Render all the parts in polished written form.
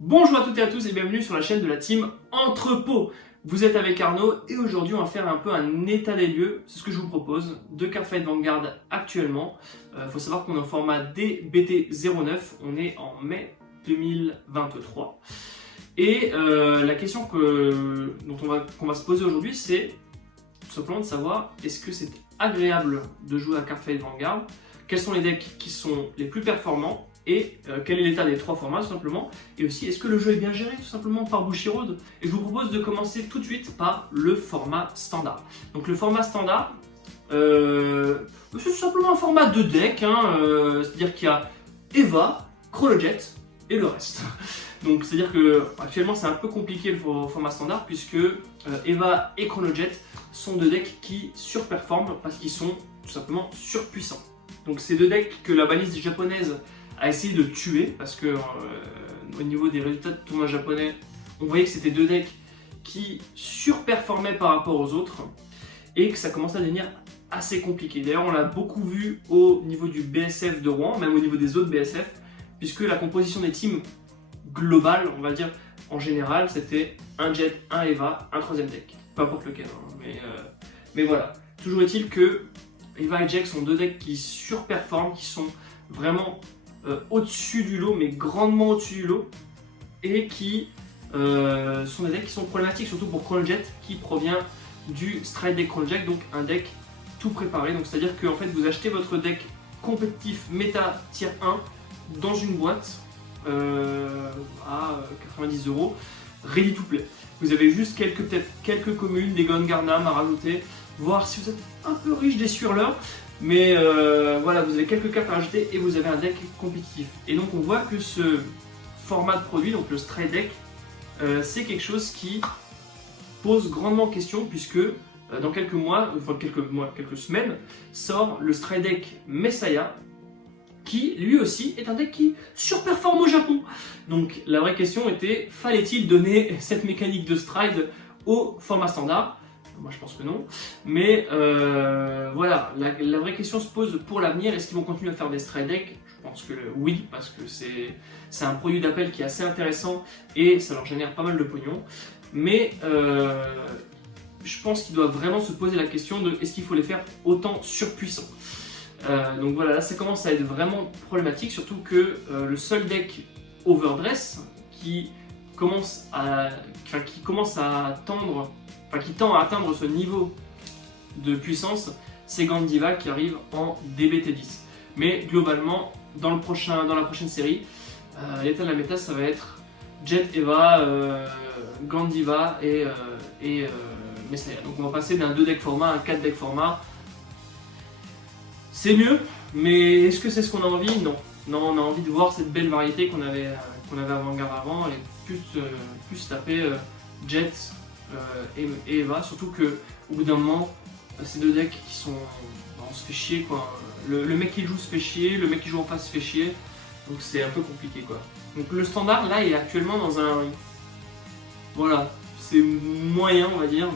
Bonjour à toutes et à tous et bienvenue sur la chaîne de la team Entrepôt. Vous êtes avec Arnaud et aujourd'hui on va faire un peu un état des lieux, c'est ce que je vous propose, de Cardfight Vanguard actuellement. Il faut savoir qu'on est au format DBT09, on est en mai 2023. Et la question qu'on va se poser aujourd'hui, c'est tout simplement de savoir est-ce que c'est agréable de jouer à Cardfight Vanguard, quels sont les decks qui sont les plus performants et quel est l'état des trois formats tout simplement, et aussi est-ce que le jeu est bien géré tout simplement par Bushiroad. Et je vous propose de commencer tout de suite par le format standard. Donc le format standard, c'est tout simplement un format de deck, c'est-à-dire qu'il y a Eva, Chronojet et le reste. Donc c'est-à-dire que actuellement c'est un peu compliqué le format standard puisque Eva et Chronojet sont deux decks qui surperforment parce qu'ils sont tout simplement surpuissants. Donc c'est deux decks que la balise japonaise a essayé de tuer parce que au niveau des résultats de tournoi japonais, on voyait que c'était deux decks qui surperformaient par rapport aux autres et que ça commençait à devenir assez compliqué. D'ailleurs, on l'a beaucoup vu au niveau du BSF de Rouen, même au niveau des autres BSF, puisque la composition des teams globale, on va dire en général, c'était un Jet, un Eva, un troisième deck. Peu importe lequel, mais voilà. Toujours est-il que Eva et Jack sont deux decks qui surperforment, qui sont vraiment au-dessus du lot, mais grandement au-dessus du lot, et qui sont des decks qui sont problématiques, surtout pour Chronojet, qui provient du Stride Deck Chronojet, donc un deck tout préparé. Donc c'est-à-dire que en fait, vous achetez votre deck compétitif méta tier 1 dans une boîte à 90 €, ready to play. Vous avez juste peut-être quelques communes, des Gongarnam à rajouter, voir si vous êtes un peu riche des Swirlers. Mais voilà, vous avez quelques cartes à rajouter et vous avez un deck compétitif. Et donc on voit que ce format de produit, donc le Stride Deck, c'est quelque chose qui pose grandement question puisque dans quelques semaines, sort le Stride Deck Messiah qui lui aussi est un deck qui surperforme au Japon. Donc la vraie question était, fallait-il donner cette mécanique de Stride au format standard ? Moi je pense que non, mais voilà, la vraie question se pose pour l'avenir, est-ce qu'ils vont continuer à faire des Stride Decks ? Je pense que oui, parce que c'est un produit d'appel qui est assez intéressant et ça leur génère pas mal de pognon, mais je pense qu'ils doivent vraiment se poser la question de est-ce qu'il faut les faire autant surpuissants. Donc voilà, là ça commence à être vraiment problématique, surtout que le seul deck Overdress qui tend à atteindre ce niveau de puissance, c'est Gandiva qui arrive en DBT10. Mais globalement, dans la prochaine série, l'état de la méta, ça va être Jet, Eva, Gandiva et Messiah. Donc on va passer d'un 2 deck format à un 4 deck format. C'est mieux, mais est-ce que c'est ce qu'on a envie ? Non. Non, on a envie de voir cette belle variété qu'on avait à Vanguard avant et plus taper Jet et Eva, surtout que au bout d'un moment, ces deux decks qui sont... on se fait chier quoi. Le mec qui joue se fait chier, le mec qui joue en face se fait chier, donc c'est un peu compliqué quoi. Donc le standard là est actuellement dans un... Voilà, c'est moyen on va dire.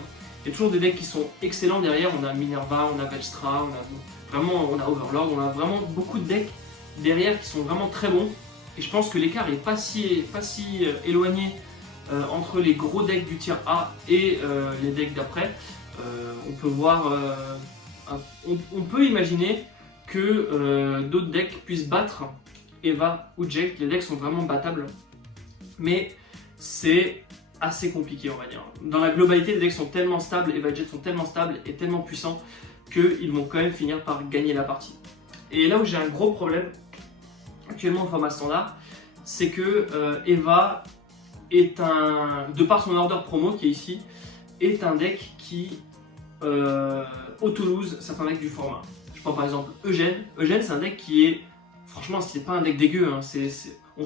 Il y a toujours des decks qui sont excellents derrière, on a Minerva, on a Velstra, on a Overlord, on a vraiment beaucoup de decks derrière qui sont vraiment très bons. Et je pense que l'écart est pas si éloigné entre les gros decks du tier A et les decks d'après. On peut voir, on peut imaginer que d'autres decks puissent battre Eva ou Jack. Les decks sont vraiment battables, mais c'est assez compliqué on va dire. Dans la globalité, les decks sont tellement stables, Eva et Jet sont tellement stables et tellement puissants qu'ils vont quand même finir par gagner la partie. Et là où j'ai un gros problème actuellement au format standard, c'est que Eva est de par son order promo qui est ici, est un deck qui auto-lose certains decks du format. Je prends par exemple Eugène. Eugène c'est un deck qui est, franchement c'est pas un deck dégueu, on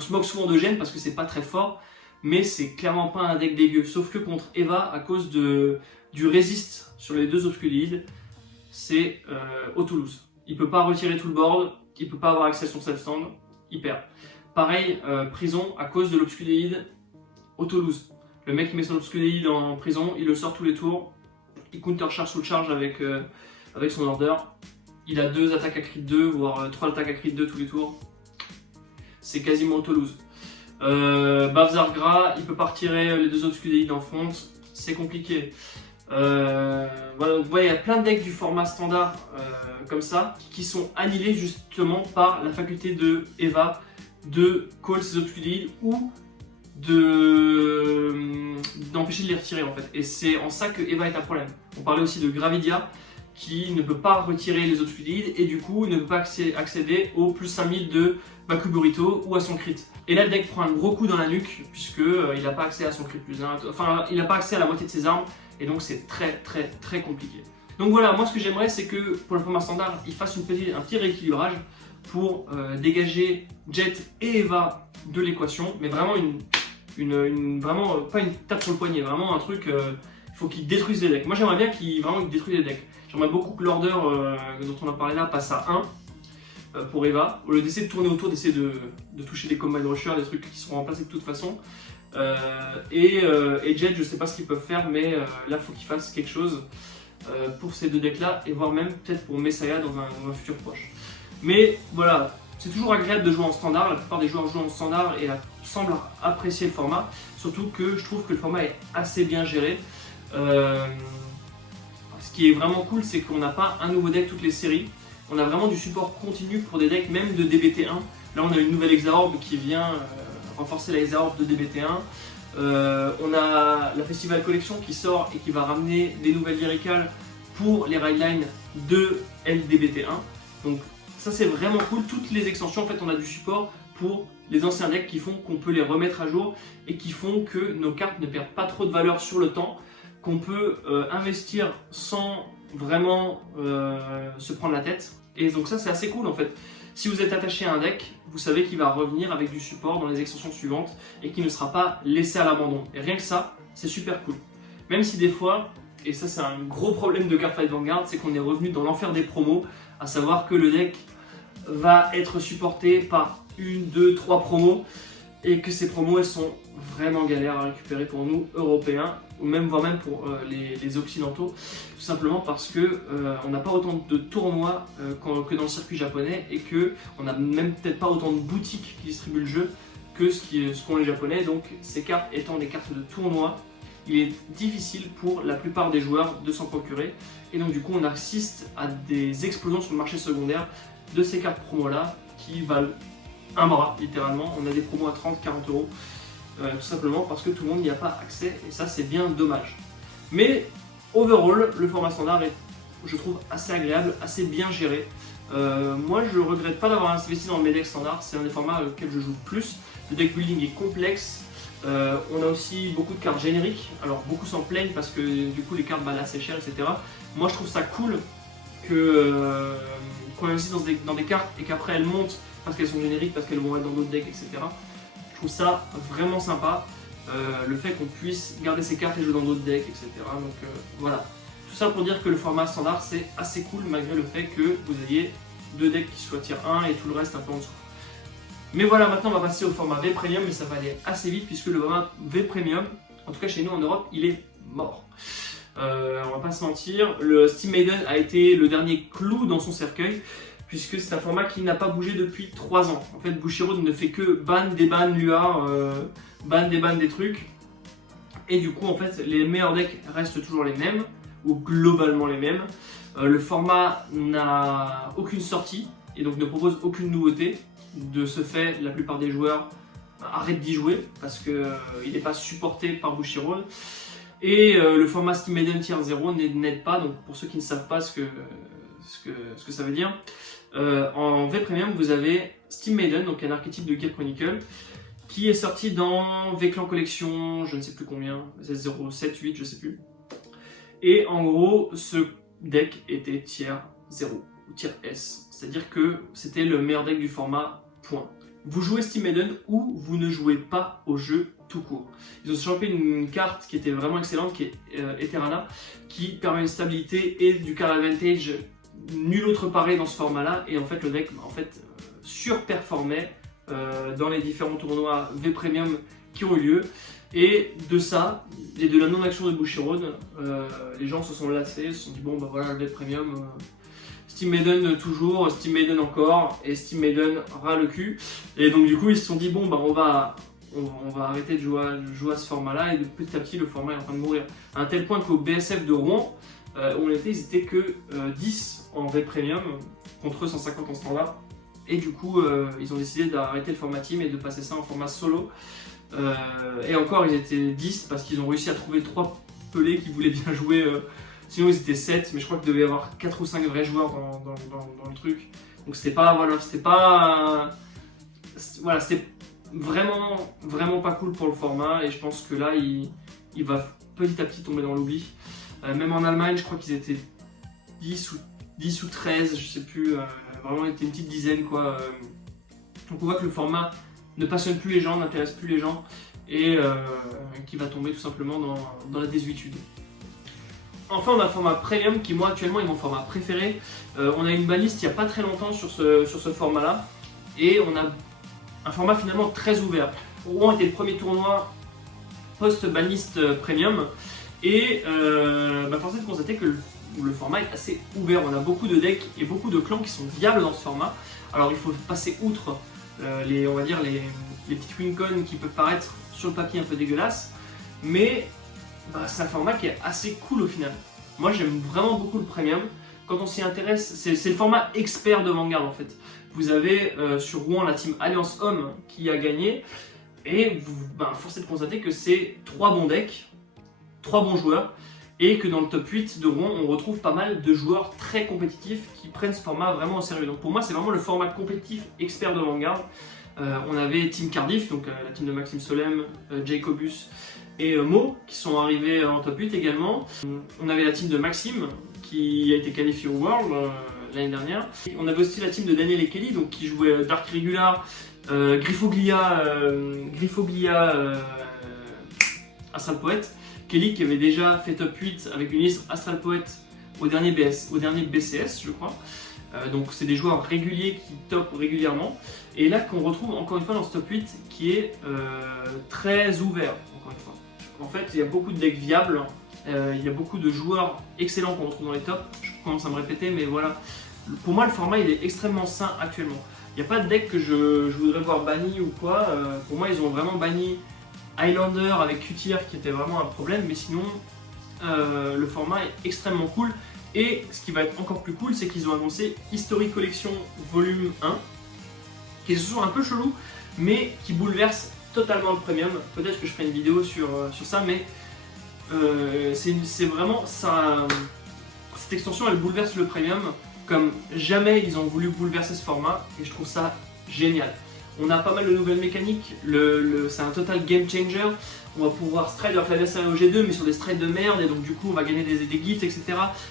se moque souvent d'Eugène parce que c'est pas très fort, mais c'est clairement pas un deck dégueu, sauf que contre Eva, à cause du résist sur les deux obsculides, c'est auto-lose. Il peut pas retirer tout le board, il peut pas avoir accès à son self-stand, il perd. Pareil, prison, à cause de l'obsculéide, auto-lose. Le mec qui met son obsculéide en prison, il le sort tous les tours, il counter-charge sous le charge avec son order. Il a 2 attaques à crit 2, voire 3 attaques à crit 2 tous les tours. C'est quasiment auto-lose. Bavzargra, il peut pas retirer les 2 obscudéides en front, c'est compliqué. Voilà, donc, il y a plein de decks du format standard comme ça qui sont annihilés justement par la faculté de Eva de call ces obscudéides ou d'empêcher de les retirer en fait. Et c'est en ça que Eva est un problème. On parlait aussi de Gravidia qui ne peut pas retirer les obscudéides et du coup ne peut pas accéder au plus 5000 de Bakuburito ou à son crit. Et là le deck prend un gros coup dans la nuque puisque il n'a pas accès à son crit plus 1, enfin il n'a pas accès à la moitié de ses armes et donc c'est très compliqué. Donc voilà, moi ce que j'aimerais c'est que pour le format standard il fasse un petit rééquilibrage pour dégager Jet et Eva de l'équation, mais vraiment vraiment pas une tape sur le poignet, vraiment un truc, il faut qu'ils détruisent les decks. Moi j'aimerais bien qu'ils détruisent les decks. J'aimerais beaucoup que l'order dont on a parlé là passe à 1 pour Eva, au lieu d'essayer de tourner autour, d'essayer de toucher des combine rushers, des trucs qui seront remplacés de toute façon. Et Jet, je sais pas ce qu'ils peuvent faire, mais là il faut qu'ils fassent quelque chose pour ces 2 decks là, et voire même peut-être pour Messiah dans un futur proche. Mais voilà, c'est toujours agréable de jouer en standard, la plupart des joueurs jouent en standard et semblent apprécier le format, surtout que je trouve que le format est assez bien géré. Ce qui est vraiment cool, c'est qu'on n'a pas un nouveau deck toutes les séries, on a vraiment du support continu pour des decks même de DBT1. Là on a une nouvelle Exaorb qui vient renforcer la Exaorb de DBT1. On a la Festival Collection qui sort et qui va ramener des nouvelles lyricales pour les raidlines de LDBT1. Donc ça c'est vraiment cool, toutes les extensions en fait on a du support pour les anciens decks qui font qu'on peut les remettre à jour et qui font que nos cartes ne perdent pas trop de valeur sur le temps, qu'on peut investir sans vraiment se prendre la tête. Et donc ça c'est assez cool en fait. Si vous êtes attaché à un deck, vous savez qu'il va revenir avec du support dans les extensions suivantes et qu'il ne sera pas laissé à l'abandon. Et rien que ça, c'est super cool. Même si des fois, et ça c'est un gros problème de Cardfight Vanguard, c'est qu'on est revenu dans l'enfer des promos, à savoir que le deck va être supporté par 1, 2, 3 promos et que ces promos elles sont vraiment galères à récupérer pour nous Européens ou même voire même pour les Occidentaux, tout simplement parce que on n'a pas autant de tournois que dans le circuit japonais et que on n'a même peut-être pas autant de boutiques qui distribuent le jeu que ce qu'ont les Japonais. Donc ces cartes étant des cartes de tournoi, il est difficile pour la plupart des joueurs de s'en procurer et donc du coup on assiste à des explosions sur le marché secondaire de ces cartes promo là qui valent un bras littéralement. On a des promos à 30-40 euros tout simplement parce que tout le monde n'y a pas accès et ça c'est bien dommage. Mais overall le format standard est, je trouve, assez agréable, assez bien géré. Moi je regrette pas d'avoir investi dans mes decks standards, c'est un des formats auxquels je joue plus. Le deck building est complexe. On a aussi beaucoup de cartes génériques, alors beaucoup s'en plaignent parce que du coup les cartes valent assez cher, etc. Moi je trouve ça cool qu'on investisse dans des cartes et qu'après elles montent parce qu'elles sont génériques, parce qu'elles vont être dans d'autres decks, etc. Je trouve ça vraiment sympa, le fait qu'on puisse garder ces cartes et jouer dans d'autres decks, etc. Donc voilà, tout ça pour dire que le format standard c'est assez cool malgré le fait que vous ayez 2 decks qui soient tier 1 et tout le reste un peu en dessous. Mais voilà, maintenant on va passer au format V Premium, mais ça va aller assez vite puisque le format V Premium, en tout cas chez nous en Europe, il est mort. On va pas se mentir, le Steam Maiden a été le dernier clou dans son cercueil puisque c'est un format qui n'a pas bougé depuis 3 ans. En fait, Bushiroad ne fait que ban, déban, luar, ban, déban des trucs. Et du coup, en fait, les meilleurs decks restent toujours les mêmes, ou globalement les mêmes. Le format n'a aucune sortie et donc ne propose aucune nouveauté. De ce fait, la plupart des joueurs arrêtent d'y jouer parce qu'il n'est pas supporté par Bushiroad. Et le format Steam Maiden Tier 0 n'aide pas, donc pour ceux qui ne savent pas ce que ça veut dire, en V Premium vous avez Steam Maiden, donc un archétype de Gear Chronicle, qui est sorti dans V-Clan Collection, je ne sais plus combien, 0, 7, 8, je sais plus. Et en gros, ce deck était Tier 0, ou Tier S, c'est-à-dire que c'était le meilleur deck du format, point. Vous jouez Steam Maiden ou vous ne jouez pas au jeu tout court. Ils ont chopé une carte qui était vraiment excellente, qui est Eterana, qui permet une stabilité et du card advantage nul autre pareil dans ce format-là. Et en fait, le deck surperformait dans les différents tournois V Premium qui ont eu lieu. Et de ça, et de la non-action de Bushiroad, les gens se sont lassés, se sont dit bon bah voilà le V Premium. Steam Maiden toujours, Steam Maiden encore, et Steam Maiden ras le cul. Et donc du coup ils se sont dit bon bah on on va arrêter de jouer à ce format-là, et de petit à petit le format est en train de mourir. À un tel point qu'au BSF de Rouen, où on était, ils étaient que 10 en V Premium, contre 150 en standard. Et du coup, ils ont décidé d'arrêter le format team et de passer ça en format solo. Et encore, ils étaient 10 parce qu'ils ont réussi à trouver 3 pelés qui voulaient bien jouer. Sinon, ils étaient 7, mais je crois qu'il devait y avoir 4 ou 5 vrais joueurs dans le truc. Donc, c'était pas. Voilà, c'était vraiment pas cool pour le format. Et je pense que là, il va petit à petit tomber dans l'oubli. Même en Allemagne, je crois qu'ils étaient 10 ou 13, je sais plus. Vraiment, il était une petite dizaine, quoi. Donc, on voit que le format ne passionne plus les gens, n'intéresse plus les gens, et qui va tomber tout simplement dans la désuétude. Enfin, on a le format Premium qui, moi, actuellement, est mon format préféré. On a une banliste il n'y a pas très longtemps sur ce format-là, et on a un format finalement très ouvert. Rouen était le premier tournoi post-banliste Premium, et force est de constater que le format est assez ouvert. On a beaucoup de decks et beaucoup de clans qui sont viables dans ce format. Alors, il faut passer outre les petites wincons qui peuvent paraître sur le papier un peu dégueulasses, mais c'est un format qui est assez cool au final. Moi, j'aime vraiment beaucoup le Premium. Quand on s'y intéresse, c'est le format expert de Vanguard en fait. Vous avez sur Rouen la team Alliance Homme qui a gagné, et force est de constater que c'est 3 bons decks, 3 bons joueurs, et que dans le top 8 de Rouen, on retrouve pas mal de joueurs très compétitifs qui prennent ce format vraiment au sérieux. Donc pour moi, c'est vraiment le format compétitif expert de Vanguard. On avait Team Cardiff, donc la team de Maxime Solem, Jacobus et Mo, qui sont arrivés en top 8 également. On avait la team de Maxime, qui a été qualifié au World l'année dernière. On avait aussi la team de Daniel et Kelly, donc, qui jouait Dark Regular, Griffoglia, Astral Poet. Kelly qui avait déjà fait top 8 avec une liste Astral Poet au dernier BCS, je crois. Donc c'est des joueurs réguliers qui topent régulièrement. Et là qu'on retrouve encore une fois dans ce top 8 qui est très ouvert, encore une fois. En fait, il y a beaucoup de decks viables, il y a beaucoup de joueurs excellents qu'on retrouve dans les tops. Je commence à me répéter, mais voilà. Pour moi, le format il est extrêmement sain actuellement. Il n'y a pas de deck que je voudrais voir banni ou quoi. Pour moi, ils ont vraiment banni Highlander avec QTR qui était vraiment un problème, mais sinon le format est extrêmement cool. Et ce qui va être encore plus cool, c'est qu'ils ont annoncé History Collection Volume 1, qui est toujours un peu chelou, mais qui bouleverse totalement le Premium. Peut-être que je ferai une vidéo sur ça, mais c'est vraiment ça. Cette extension, elle bouleverse le Premium comme jamais ils ont voulu bouleverser ce format, et je trouve ça génial. On a pas mal de nouvelles mécaniques, c'est un total game changer. On va pouvoir stride avec l'adversaire au G2 mais sur des strides de merde, et donc du coup on va gagner des gifts, etc.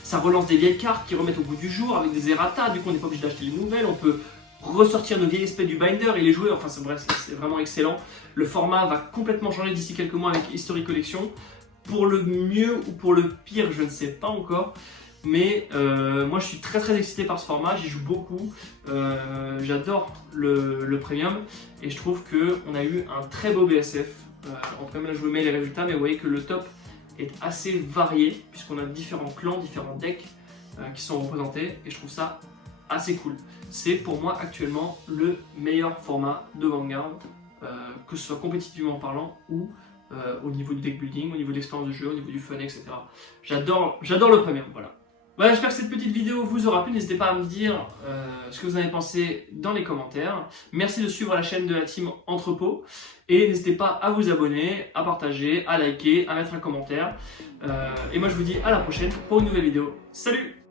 Ça relance des vieilles cartes qui remettent au bout du jour avec des errata, du coup on n'est pas obligé d'acheter les nouvelles, on peut ressortir nos vieilles espèces du binder et les jouer, enfin c'est vraiment excellent. Le format va complètement changer d'ici quelques mois avec History Collection. Pour le mieux ou pour le pire, je ne sais pas encore. Mais moi je suis très excité par ce format, j'y joue beaucoup, j'adore le Premium, et je trouve qu'on a eu un très beau BSF. En Premium là je vous mets les résultats, mais vous voyez que le top est assez varié, puisqu'on a différents clans, différents decks qui sont représentés, et je trouve ça assez cool. C'est pour moi actuellement le meilleur format de Vanguard, que ce soit compétitivement parlant ou au niveau du deck building, au niveau de l'expérience de jeu, au niveau du fun, etc. J'adore le Premium, voilà. Voilà, j'espère que cette petite vidéo vous aura plu. N'hésitez pas à me dire ce que vous en avez pensé dans les commentaires. Merci de suivre la chaîne de la team Entrepôt. Et n'hésitez pas à vous abonner, à partager, à liker, à mettre un commentaire. Et moi je vous dis à la prochaine pour une nouvelle vidéo. Salut!